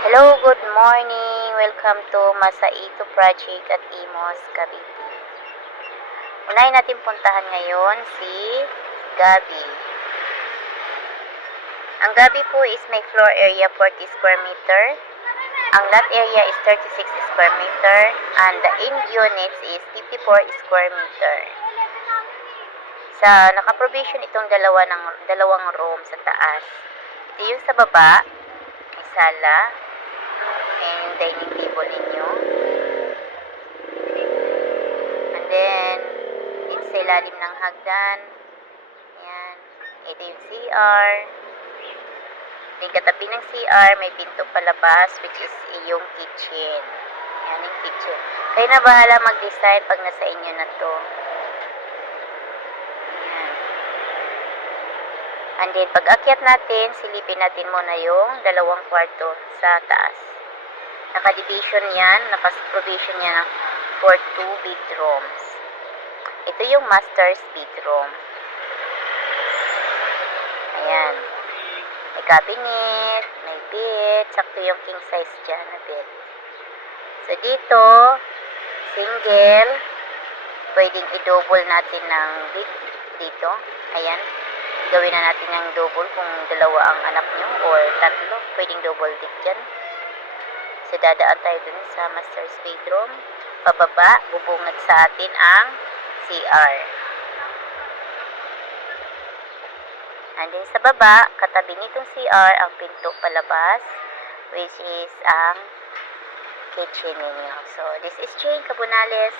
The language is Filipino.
Hello, good morning. Welcome to Masaito Project at Imos, Cavite. Unahin natin puntahan ngayon si Gabi. Ang Gabi po is may floor area 40 square meter. Ang lot area is 36 square meter. And the end units is 54 square meter. Sa naka-provision itong dalawang room sa taas. Ito yung sa baba, may sala, and yung dining table ninyo. And then, dito sa ilalim ng hagdan, ayan, ito yung CR. Then, katabi ng CR, may pinto palabas, which is yung kitchen. Ayan yung kitchen. Kayo na bahala mag-decide pag nasa inyo na to. And then, pag akyat natin, silipin natin muna yung dalawang kwarto sa taas. Naka-division yan, naka-provision yan for 2 bedrooms. Ito yung master's bedroom. Ayan. May cabinet, may bed, sakto yung king size dyan na bed. So, dito, single, pwedeng i-double natin ng bed dito. Ayan. Gawin na natin yung double kung dalawa ang anak nyo or tatlo. Pwedeng double din dyan. So, dadaan tayo dun sa master's bedroom. Pababa, bubungad sa atin ang CR. And then sa baba, katabi nitong CR, ang pinto palabas, which is ang kitchen ninyo. So, this is Jane Cabunales.